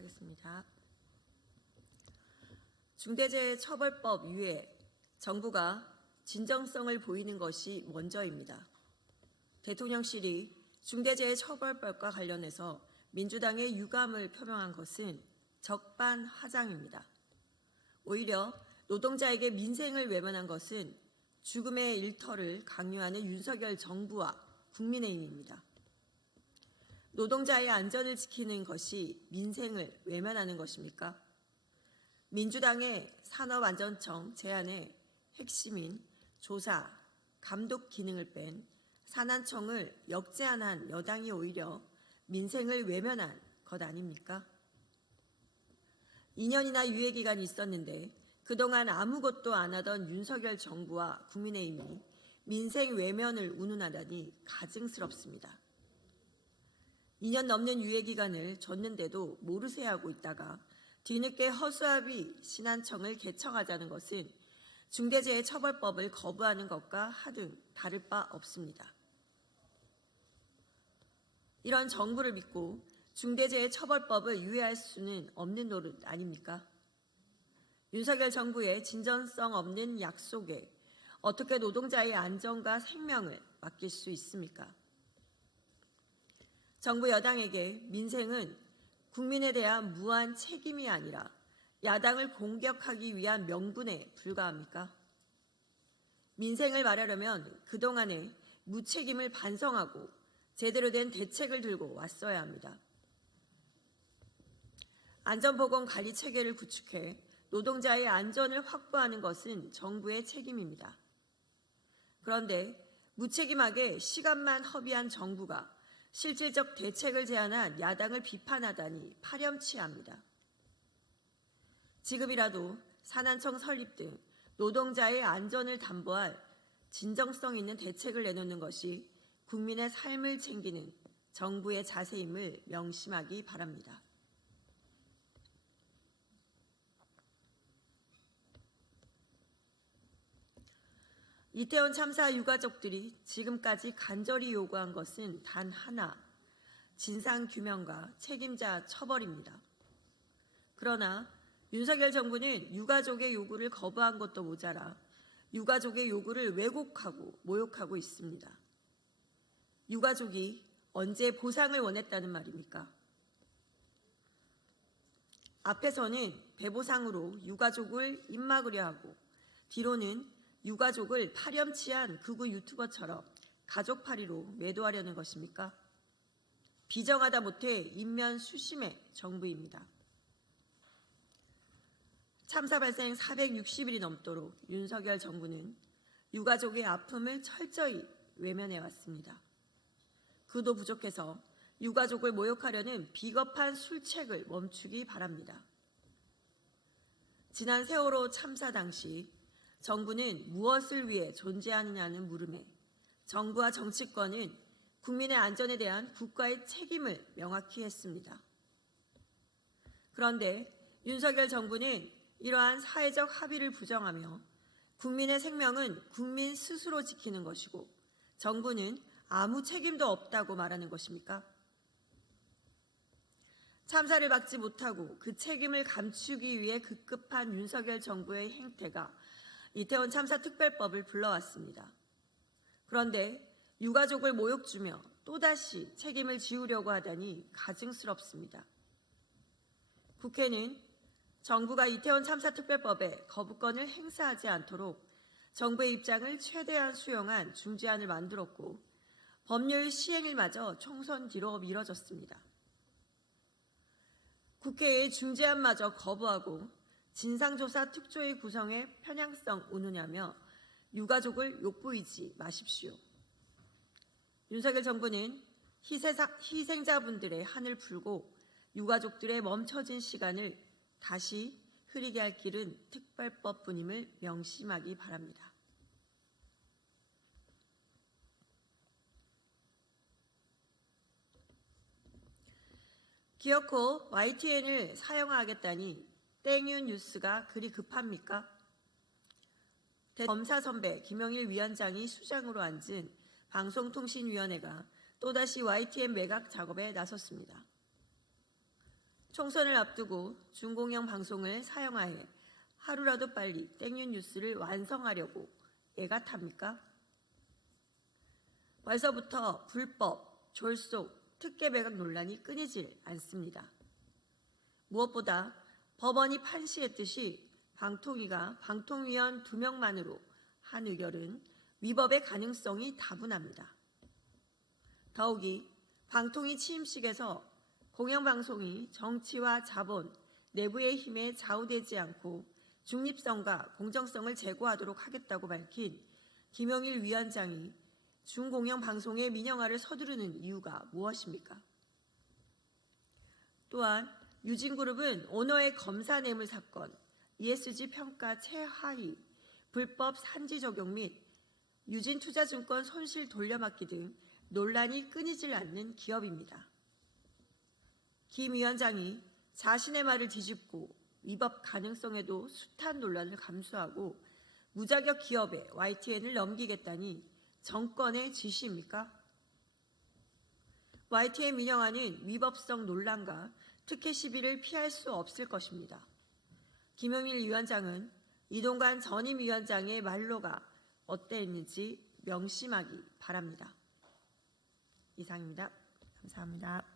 하겠습니다. 중대재해처벌법 이외에 정부가 진정성을 보이는 것이 먼저입니다. 대통령실이 중대재해처벌법과 관련해서 민주당의 유감을 표명한 것은 적반하장입니다. 오히려 노동자에게 민생을 외면한 것은 죽음의 일터를 강요하는 윤석열 정부와 국민의힘입니다. 노동자의 안전을 지키는 것이 민생을 외면하는 것입니까? 민주당의 산업안전청 제안의 핵심인 조사, 감독 기능을 뺀 산안청을 역제안한 여당이 오히려 민생을 외면한 것 아닙니까? 2년이나 유예기간이 있었는데 그동안 아무것도 안 하던 윤석열 정부와 국민의힘이 민생 외면을 운운하다니 가증스럽습니다. 2년 넘는 유예기간을 줬는데도 모르쇠하고 있다가 뒤늦게 허수아비 신안청을 개청하자는 것은 중대재해처벌법을 거부하는 것과 하등 다를 바 없습니다. 이런 정부를 믿고 중대재해처벌법을 유예할 수는 없는 노릇 아닙니까? 윤석열 정부의 진정성 없는 약속에 어떻게 노동자의 안전과 생명을 맡길 수 있습니까? 정부 여당에게 민생은 국민에 대한 무한 책임이 아니라 야당을 공격하기 위한 명분에 불과합니까? 민생을 말하려면 그동안의 무책임을 반성하고 제대로 된 대책을 들고 왔어야 합니다. 안전보건관리 체계를 구축해 노동자의 안전을 확보하는 것은 정부의 책임입니다. 그런데 무책임하게 시간만 허비한 정부가 실질적 대책을 제안한 야당을 비판하다니 파렴치합니다. 지금이라도 산안청 설립 등 노동자의 안전을 담보할 진정성 있는 대책을 내놓는 것이 국민의 삶을 챙기는 정부의 자세임을 명심하기 바랍니다. 이태원 참사 유가족들이 지금까지 간절히 요구한 것은 단 하나, 진상규명과 책임자 처벌입니다. 그러나 윤석열 정부는 유가족의 요구를 거부한 것도 모자라 유가족의 요구를 왜곡하고 모욕하고 있습니다. 유가족이 언제 보상을 원했다는 말입니까? 앞에서는 배보상으로 유가족을 입막으려 하고 뒤로는 유가족을 파렴치한 극우 유튜버처럼 가족팔이로 매도하려는 것입니까? 비정하다 못해 인면수심의 정부입니다. 참사 발생 460일이 넘도록 윤석열 정부는 유가족의 아픔을 철저히 외면해왔습니다. 그도 부족해서 유가족을 모욕하려는 비겁한 술책을 멈추기 바랍니다. 지난 세월호 참사 당시 정부는 무엇을 위해 존재하느냐는 물음에 정부와 정치권은 국민의 안전에 대한 국가의 책임을 명확히 했습니다. 그런데 윤석열 정부는 이러한 사회적 합의를 부정하며 국민의 생명은 국민 스스로 지키는 것이고 정부는 아무 책임도 없다고 말하는 것입니까? 참사를 막지 못하고 그 책임을 감추기 위해 급급한 윤석열 정부의 행태가 이태원 참사 특별법을 불러왔습니다. 그런데 유가족을 모욕 주며 또다시 책임을 지우려고 하다니 가증스럽습니다. 국회는 정부가 이태원 참사 특별법에 거부권을 행사하지 않도록 정부의 입장을 최대한 수용한 중재안을 만들었고 법률 시행일마저 총선 뒤로 미뤄졌습니다. 국회의 중재안마저 거부하고 진상조사 특조위 구성의 편향성 운우냐며 유가족을 욕보이지 마십시오. 윤석열 정부는 희생자분들의 한을 풀고 유가족들의 멈춰진 시간을 다시 흐리게 할 길은 특별법뿐임을 명심하기 바랍니다. 기어코 YTN을 사용하겠다니 땡윤 뉴스가 그리 급합니까? 검사 선배 김영일 위원장이 수장으로 앉은 방송통신위원회가 또다시 YTN 매각 작업에 나섰습니다. 총선을 앞두고 중공영 방송을 사용하여 하루라도 빨리 땡뉴 뉴스를 완성하려고 애가 탑니까? 벌써부터 불법, 졸속, 특혜 배각 논란이 끊이질 않습니다. 무엇보다 법원이 판시했듯이 방통위가 방통위원 2명만으로 한 의결은 위법의 가능성이 다분합니다. 더욱이 방통위 취임식에서 공영방송이 정치와 자본, 내부의 힘에 좌우되지 않고 중립성과 공정성을 제고하도록 하겠다고 밝힌 김용일 위원장이 중공영방송의 민영화를 서두르는 이유가 무엇입니까? 또한 유진그룹은 오너의 검사 뇌물 사건, ESG 평가 최하위, 불법 산지 적용 및 유진투자증권 손실 돌려막기 등 논란이 끊이질 않는 기업입니다. 김 위원장이 자신의 말을 뒤집고 위법 가능성에도 숱한 논란을 감수하고 무자격 기업에 YTN을 넘기겠다니 정권의 지시입니까? YTN 민영화는 위법성 논란과 특혜 시비를 피할 수 없을 것입니다. 김용일 위원장은 이동관 전임위원장의 말로가 어땠는지 명심하기 바랍니다. 이상입니다. 감사합니다.